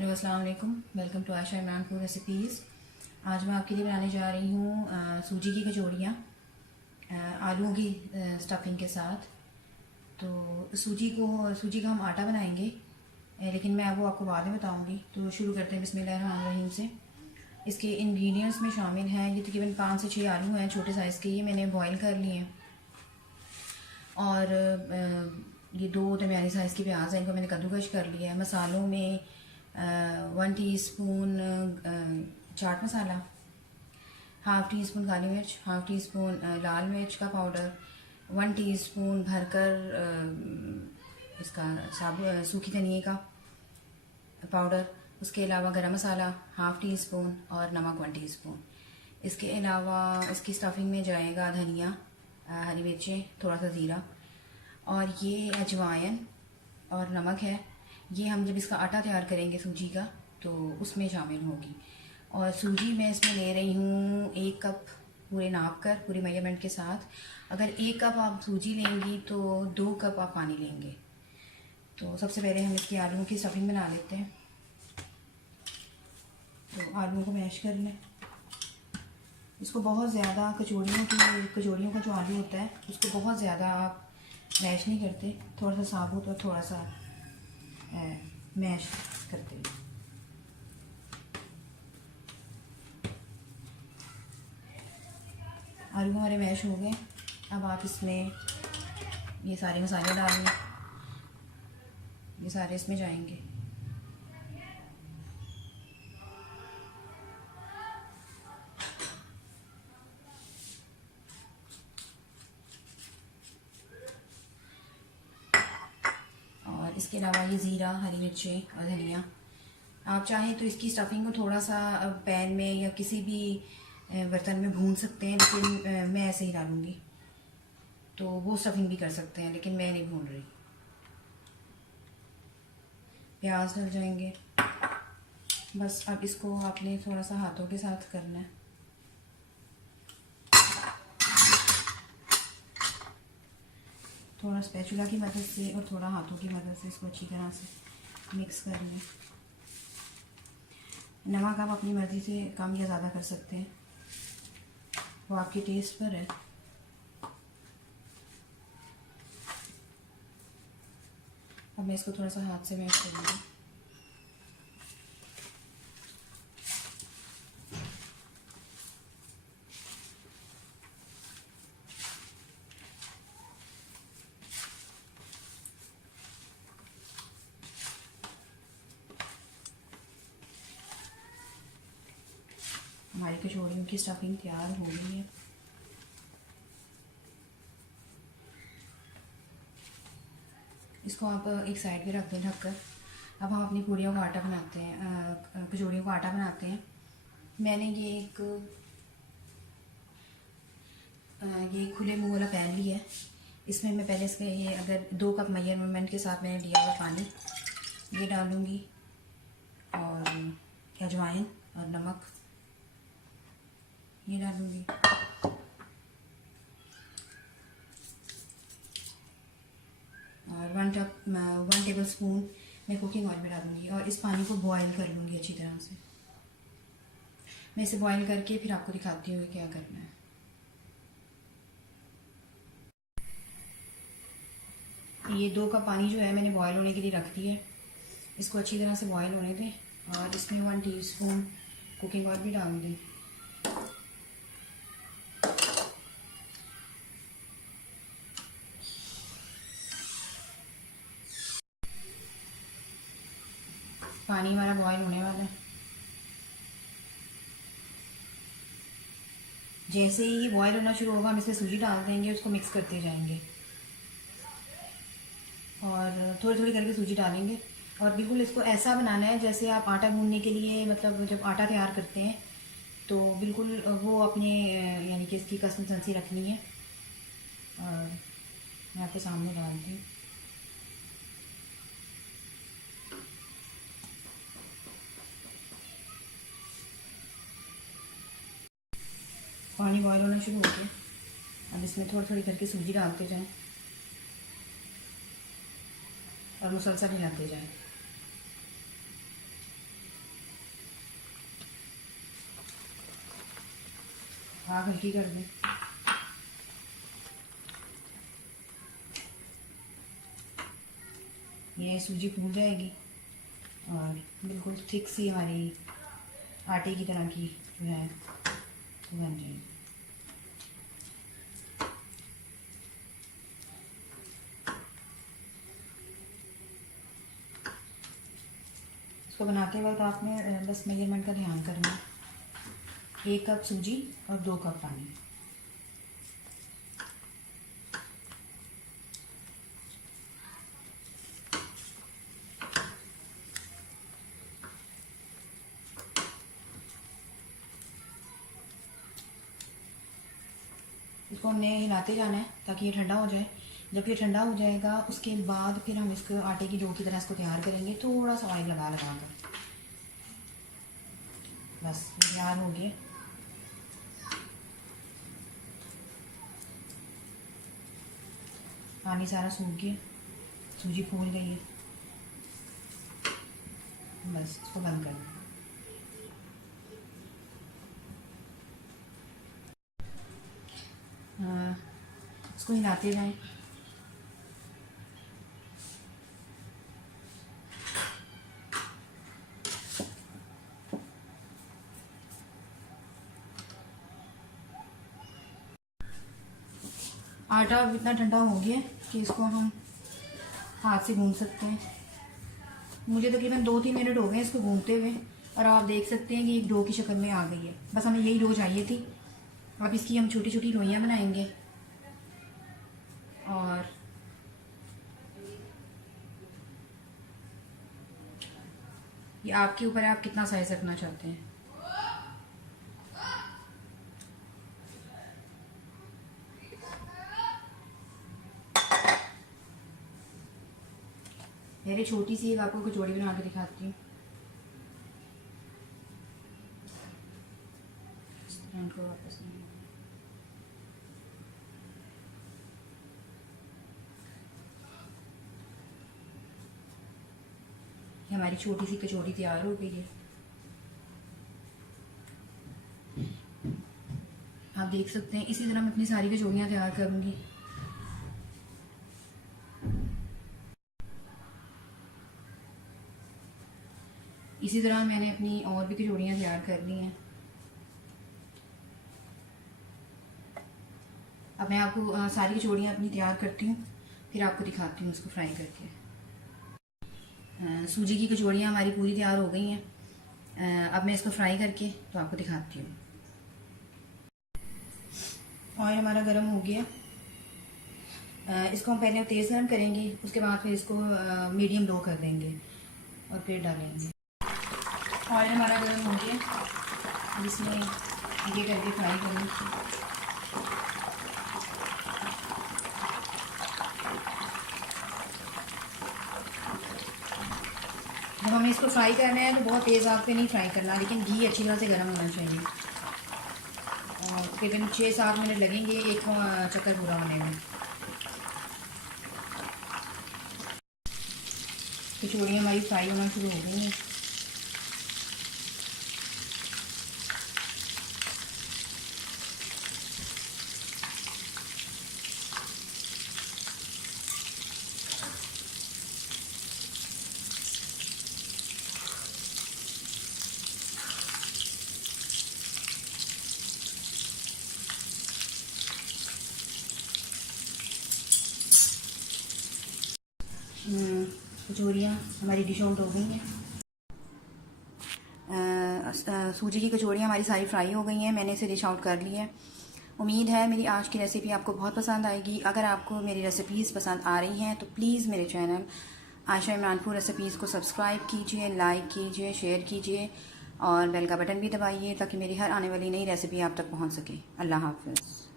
Hello अस्सलाम वालेकुम। Welcome to Aisha Imran food recipes. आज मैं आपके लिए बनाने जा रही हूँ सूजी की कचौड़ियाँ आलूओं की स्टफिंग के साथ। तो सूजी का हम आटा बनाएंगे, लेकिन मैं वो आपको बाद में बताऊँगी। तो शुरू करते हैं बिस्मिल्लाहिर्रहमानिर्रहीम से। इसके इंग्रेडिएंट्स में शामिल हैं, ये तकरीबन 5 से 6 आलू हैं छोटे साइज़ के। ये मैंने बॉयल कर लिए हैं। और ये 2 दरमियानी साइज़ की प्याज हैं, इनको मैंने कद्दूकश कर लिया है। मसालों में 1 teaspoon chaat masala, half tea spoon काली मिर्च, हाफ़ टी स्पून लाल मिर्च का पाउडर, 1 टीस्पून भरकर इसका सूखी धनिए का पाउडर। उसके अलावा गरम मसाला हाफ़ टी स्पून और नमक 1 टीस्पून। इसके अलावा इसकी स्टफिंग में जाएगा धनिया, हरी मिर्चें, थोड़ा सा ज़ीरा, और ये अजवाइन और नमक है। ये हम जब इसका आटा तैयार करेंगे सूजी का तो उसमें शामिल होगी। और सूजी मैं इसमें ले रही हूँ 1 कप, पूरे नाप कर, पूरे मेजरमेंट के साथ। अगर 1 कप आप सूजी लेंगी तो 2 कप आप पानी लेंगे। तो सबसे पहले हम इसकी आलूओं की स्टफिंग बना लेते हैं। तो आलूओं को मैश कर लें। इसको बहुत ज़्यादा कचौड़ियों का जो आलू होता है उसको बहुत ज़्यादा आप मैश नहीं करते, थोड़ा सा साबुत और थोड़ा सा मैश करते हैं। आलू हमारे मैश हो गए। अब आप इसमें ये सारे मसाले डाल लें, ये सारे इसमें जाएंगे। और इसके अलावा ये ज़ीरा, हरी मिर्चें और धनिया। आप चाहें तो इसकी स्टफिंग को थोड़ा सा पैन में या किसी भी बर्तन में भून सकते हैं, लेकिन मैं ऐसे ही डालूँगी। तो वो स्टफिंग भी कर सकते हैं, लेकिन मैं नहीं भून रही। प्याज डल जाएंगे। बस अब इसको आपने थोड़ा सा हाथों के साथ करना है। थोड़ा स्पैचुला की मदद से और थोड़ा हाथों की मदद से इसको अच्छी तरह से मिक्स कर लें। नमक आप अपनी मर्ज़ी से कम या ज़्यादा कर सकते हैं, वो आपके टेस्ट पर है। अब मैं इसको थोड़ा सा हाथ से मैश करूँगी। हमारी कचौड़ियों की स्टफिंग तैयार हो गई है। इसको आप एक साइड पे रख दें ढककर। अब हम अपनी पूड़ियों का आटा बनाते हैं, कचौड़ियों का आटा बनाते हैं। मैंने ये खुले मुंह वाला पैन लिया है। इसमें मैं पहले इसमें ये अगर 2 कप मेजरमेंट के साथ मैंने लिया हुआ पानी ये डालूँगी, और अजवाइन और नमक ये डालूँगी, और 1 टेबल स्पून मैं कुकिंग ऑयल में डालूँगी। और इस पानी को बॉयल कर लूँगी अच्छी तरह से। मैं इसे बॉयल करके फिर आपको दिखाती हूँ क्या करना है। ये 2 कप पानी जो है मैंने बॉयल होने के लिए रख दिया है। इसको अच्छी तरह से बॉयल होने दें, और इसमें 1 टीस्पून कुकिंग ऑयल भी डाल दें। पानी हमारा बॉयल होने वाला है। जैसे ही ये बॉयल होना शुरू होगा हम इसमें सूजी डाल देंगे, उसको मिक्स करते जाएंगे और थोड़ी थोड़ी करके सूजी डालेंगे। और बिल्कुल इसको ऐसा बनाना है जैसे आप आटा गूंदने के लिए, मतलब जब आटा तैयार करते हैं तो बिल्कुल वो अपने यानी कि इसकी कंसिस्टेंसी रखनी है। और मैं आपके सामने डालती हूँ। पानी बॉयल होना शुरू हो गया। अब इसमें थोड़ी थोड़ी करके सूजी डालते जाएं और मुसलसल हिलाते जाएं। आग हल्की कर दें। ये सूजी फूल जाएगी और बिल्कुल थिक सी हमारी आटे की तरह की जो है बन जाएगी। इसको बनाते वक्त आपने बस मेजरमेंट का ध्यान करना, 1 कप सूजी और 2 कप पानी। इसको हमने हिलाते जाना है ताकि ये ठंडा हो जाए। जब ये ठंडा हो जाएगा उसके बाद फिर हम इसको आटे की डो की तरह इसको तैयार करेंगे, थोड़ा सा ऑयल लगा कर। बस तैयार हो गया। पानी सारा सूख गया, सूजी फूल गई है। बस इसको बंद कर दें। इसको हिलाते जाएं। आटा अब इतना ठंडा हो गया कि इसको हम हाथ से गूंद सकते हैं। मुझे तकरीबन 2-3 मिनट हो गए इसको गूंदते हुए और आप देख सकते हैं कि एक डो की शक्ल में आ गई है। बस हमें यही डो चाहिए थी। अब इसकी हम छोटी छोटी लोइयाँ बनाएंगे और ये आपके ऊपर है, आप कितना साइज रखना चाहते हैं। मेरी छोटी सी एक आपको कचौड़ी बना के दिखाती हूँ। इनको वापस हमारी छोटी सी कचौड़ी तैयार हो गई है। आप देख सकते हैं इसी तरह मैं अपनी सारी कचौड़ियाँ तैयार करूँगी। इसी तरह मैंने अपनी और भी कचौड़ियाँ तैयार कर ली हैं। अब मैं आपको सारी कचौड़ियाँ अपनी तैयार करती हूँ, फिर आपको दिखाती हूँ इसको फ्राई करके। सूजी की कचौड़ियाँ हमारी पूरी तैयार हो गई हैं। अब मैं इसको फ्राई करके तो आपको दिखाती हूँ। ऑयल हमारा गर्म हो गया। इसको हम पहले तेज़ गर्म करेंगे, उसके बाद फिर इसको मीडियम लो कर देंगे और फिर डालेंगे। ऑयल हमारा गर्म हो गया, इसमें ये करके फ्राई करेंगे। जब हमें इसको फ्राई करना है तो बहुत तेज़ आग पे नहीं फ्राई करना, लेकिन घी अच्छी तरह से गर्म होना चाहिए। और तकरीबन 6-7 मिनट लगेंगे एक चक्कर पूरा होने में। कचौड़ियाँ हमारी फ्राई होना शुरू हो गई हैं। कचौड़ियाँ हमारी डिश आउट हो गई हैं। सूजी की कचौड़ियाँ हमारी सारी फ्राई हो गई हैं। मैंने इसे डिश आउट कर ली है। उम्मीद है मेरी आज की रेसिपी आपको बहुत पसंद आएगी। अगर आपको मेरी रेसिपीज़ पसंद आ रही हैं तो प्लीज़ मेरे चैनल आयशा इमरानपुर रेसिपीज़ को सब्सक्राइब कीजिए, लाइक कीजिए, शेयर कीजिए और बेल का बटन भी दबाइए ताकि मेरी हर आने वाली नई रेसिपी आप तक पहुँच सके। अल्लाह हाफ़िज़।